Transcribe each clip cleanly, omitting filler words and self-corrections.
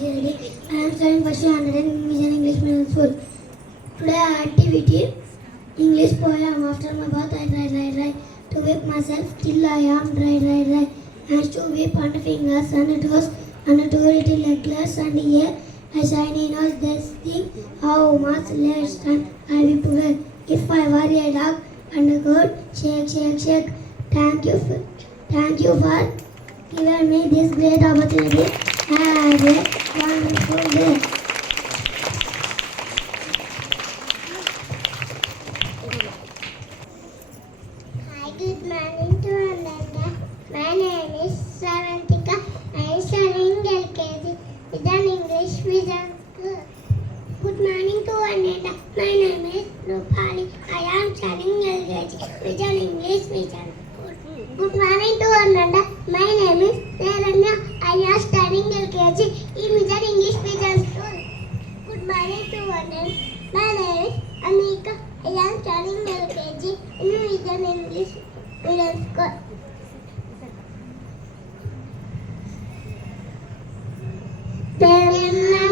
Reddy. I am studying first standard in Vision English Medium School. Today activity English poem. After my bath I try to whip myself till I am dry. Hands to whip on the fingers and toes and two little legless and here a shiny nose. This thing how much less time I whip well. If I were a dog and a goat, shake. Thank you for giving me this great opportunity. Have a wonderful day. Hi, good morning to Ananda. My name is Savantika. I am studying LKG with an English medium school. Good morning to Ananda. My name is Rupali. I am studying LKG with an English medium school. Good morning to Ananda. My name is Seranya. I am studying LKG in Vision English medium school. Good morning to Ananda. My name is Anika. I am studying LKG in Vision English medium school.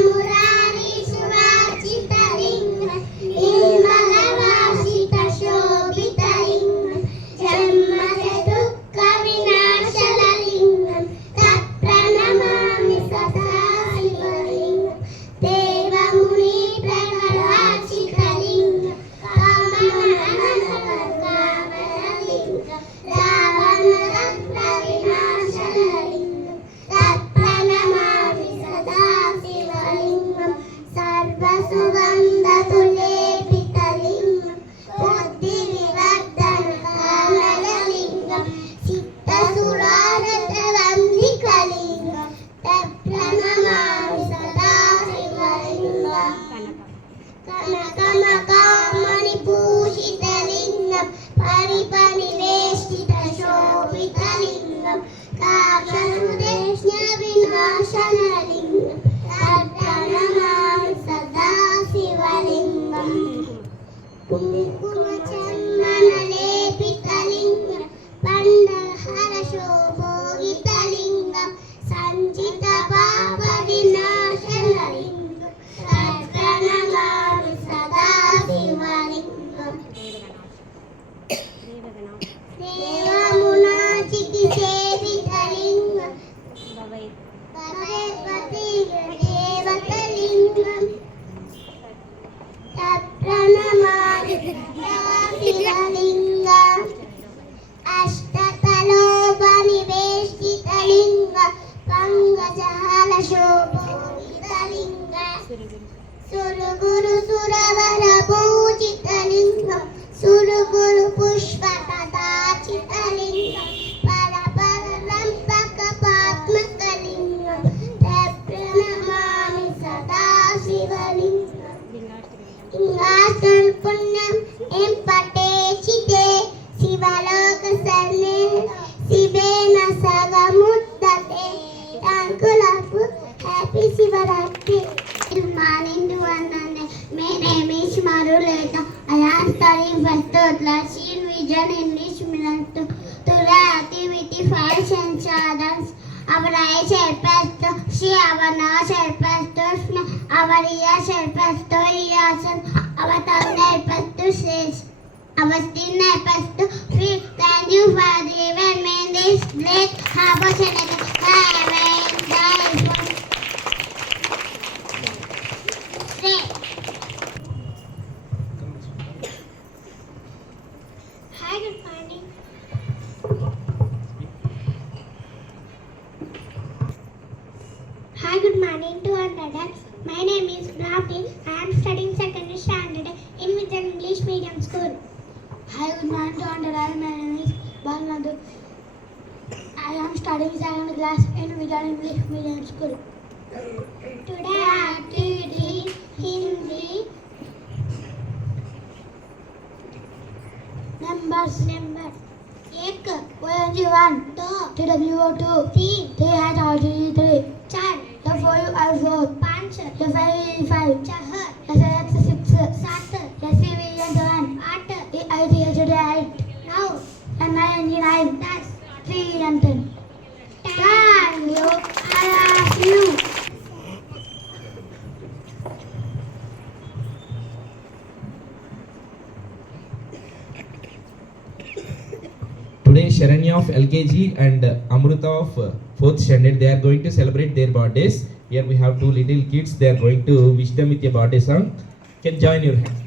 Murari Surachita Linga, Ilmalavashita Shobhita Linga, Jammasedukka Vinashala Lingam, Tatpranamami Sada Shivalingam, Deva Muni Prakarachita Lingam, Kamananana Lingam, Ravana Vinashala Lingam, Tatpranamami Sada Shivalingam, Sarva Sugandha Tulepita Lingam, Buddhi Vivardhana Kamala Lingam, Sitta Surarata Vandika Lingam, Tatpranamami Sada Shivalingam, Kanakamakkamani Bhushita Lingam, Paripaniveshita Shobhita Lingam, Kakashudeshna Vinashana Lingam, Tatpranamami Sada Shivalingam, Kumkuma Chammana Lepita Lingam, Pandahara Shobhita Lingam, Sanjita Papa Vinashana Lingam, Tatpranamami Sada Shivalingam, Devamuna Chikisevita Lingam, Pati Devata Lingam, Tatpranamami Sada Lingam, Ashtatalopaniveshita Lingam, Pangajahala Shobhita Lingam, Suruguru Suravara Bhujita Lingam, Suruguru Pushpatadachita Lingam, Parapara Rampaka Padmaka Lingam, Tatpranamami Sada Shivalingam, Ingasal Punyam Empatechite, Sivaloka Sarne, Sibena Sagamuttate, Tankulapu, Happy Sivaratri. Good morning to Ananda. My name is Maruleta. I am studying first class in Vision English medium school. Today activity 5 sense dance. Our eyes are past, see our nose are past, our ears are past, our tongue are past, our skin are past, feel. Thank you for giving me this great opportunity. Hi, good morning. Hi, good morning to Ananda. My name is Bhavin. I am studying secondary standard in Vision English medium school. Hi, good morning to Ananda. My name is Balnadu. I am studying second class in Vision English medium school. Today activity Hindi numbers. एक ONG1 दो TWO2 तीन THRG3 चार FOUR4 पाँच FIV5 छह SIX6 सात SCVN7 आठ EITHD8 now NING9 10 3 and 10. Thank you. I ask you. Sharanya of LKG and Amruta of 4th standard. They are going to celebrate their birthdays. Here we have 2 little kids. They are going to wish them with a birthday song. Can join your hands.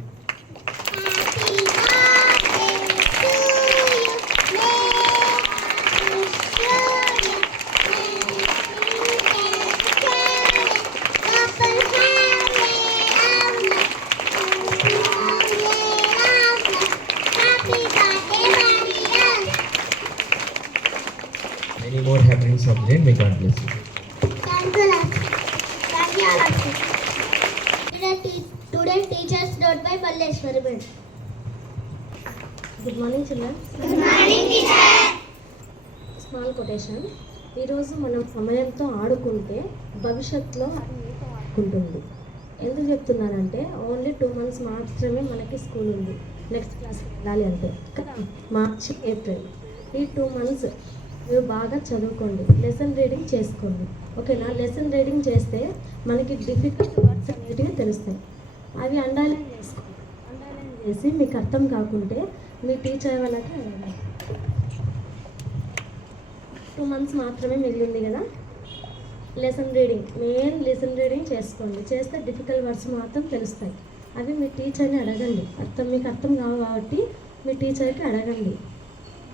Many more happenings of the day. May God bless you. Thank you, Lord. Thank you, all of you. Today, teachers note by Malleshwari Madam. Good morning children. Good morning, teacher. Small quotation. ఈరోజు మనం సమయంతో ఆడుకుంటే భవిష్యత్తులో అది మీతో ఆడుకుంటుంది. ఎందుకు చెప్తున్నానంటే ఓన్లీ 2 months మాత్రమే మనకి స్కూల్ ఉంది. నెక్స్ట్ క్లాస్కి వెళ్ళాలి అంటే కదా, మార్చి ఏప్రిల్ ఈ 2 months మీరు బాగా చదువుకోండి, లెసన్ రీడింగ్ చేసుకోండి. ఓకేనా? లెసన్ రీడింగ్ చేస్తే మనకి డిఫికల్ట్ వర్డ్స్ అనేటివి తెలుస్తాయి. అవి అండర్లైన్ చేసుకోండి. అండర్లైన్ చేసి మీకు అర్థం కాకుంటే మీ టీచర్ వాళ్ళకి అడగండి. 2 months మాత్రమే మిగిలింది కదా, lesson reading main lesson reading చేసుకోండి. చేస్తే డిఫికల్ట్ వర్డ్స్ మాత్రం తెలుస్తాయి. అవి మీ టీచర్ని అడగండి. మీకు అర్థం కావు కాబట్టి మీ టీచర్కి అడగండి.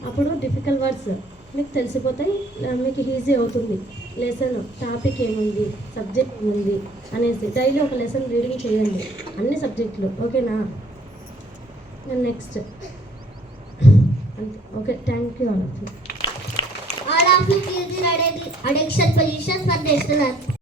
అప్పుడు డిఫికల్ట్ వర్డ్స్ మీకు తెలిసిపోతాయి, మీకు ఈజీ అవుతుంది. లెసన్ టాపిక్ ఏముంది, సబ్జెక్ట్ ఏముంది అనేసి డైలీ ఒక లెసన్ రీడింగ్ చేయండి, అన్ని సబ్జెక్టులు. ఓకేనా? నెక్స్ట్ అంతే. Okay, thank you all of you. All of you give the addiction position for the students.